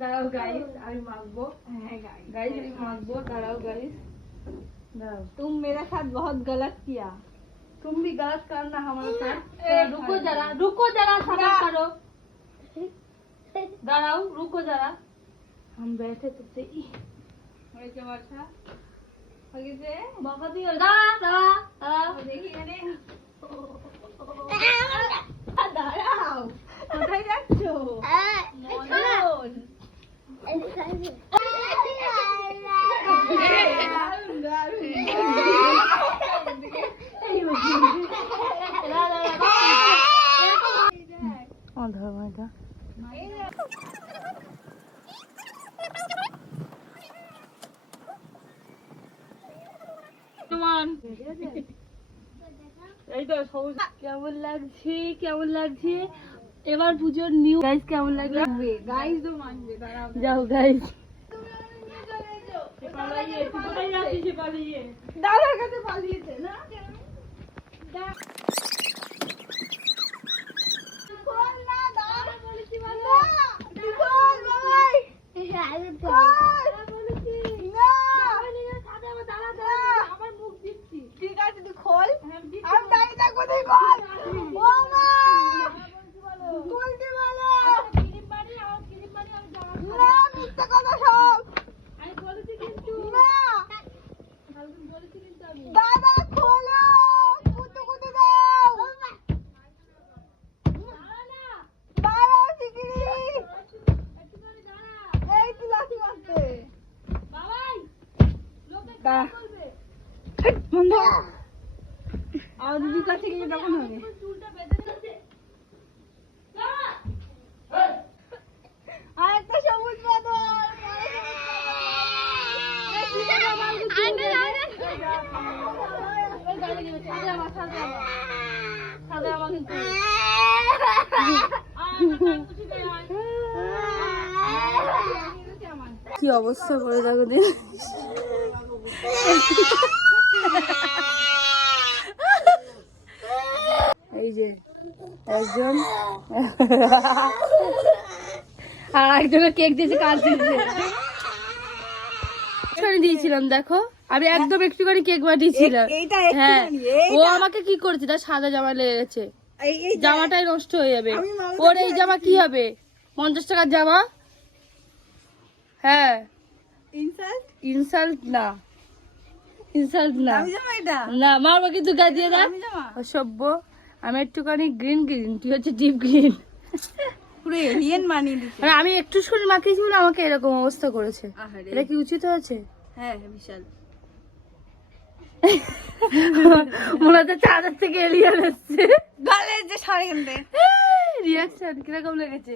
দাঁড়াও গাইস, আমি মাখবো। হ্যাঁ गाइस আমি माखबो। दाঁড়ाओ गाइस, दाঁড়ाओ। तुम मेरे साथ बहुत गलत किया। तुम भी गलत करना हमारे साथ। रुको जरा सबर करो। दाঁড়াও, रुको जरा। हम बैठे तो सही। হয়েছে বর্ষা? হয়েছে? बका दियो। দাঁড়াও। দেখি এখানে। দাঁড়াও। কোথায় যাচ্ছো? মদন। आधा आधा কেমন লাগছে কেমন লাগছে এবার পুজোর নিউ গাইস কেমন লাগলো গাইস তো মানবে। দাঁড়াও। যাও গাইস দাদার কাছে পালিয়েছে না? ঠিক আছে তুই খোল। আমি দাঁড়িয়ে থাকবো, তুই খোল। ও মা খুলতে বলো। না, মিথ্যা কথা সব। না। দাদা খোলো, কুতু কুতু দাও। দাঁড়াও শিগগিরি। এই তুই লাঠি মারতে। বন্ধ। আর দিদি কাছে গিয়ে তখন হবে। আর একটা সবুজ বাদল। কি অবস্থা করে দেখো দিন এই যে একজন আর একজনের কেক দিয়েছে কাজ দিয়েছে দিয়েছিলাম দেখো আমি একদম একটুখানি কেক বানিয়েছিলাম হ্যাঁ ও আমাকে কি করেছে তার সাদা জামা লেগে গেছে জামাটাই নষ্ট হয়ে যাবে ওর এই জামা কি হবে 50 টাকার জামা হ্যাঁ ইনসাল্ট না ইনসাল্ট না না মারবো কিন্তু গা দিয়ে দেখ অসভ্য আমি একটুখানি গ্রিন গ্রিন তুই হচ্ছে ডিপ গ্রিন পুরো এলিয়েন বানিয়ে দিয়েছে আর আমি একটু শুনে মাখিয়েছি বলে আমাকে এরকম অবস্থা করেছে এটা কি উচিত হয়েছে হ্যাঁ বিশাল মনে হচ্ছে চাঁদের থেকে এলিয়েন এসছে গালে যে সাড়ে কিনতে রিয়াকশন কিরকম লেগেছে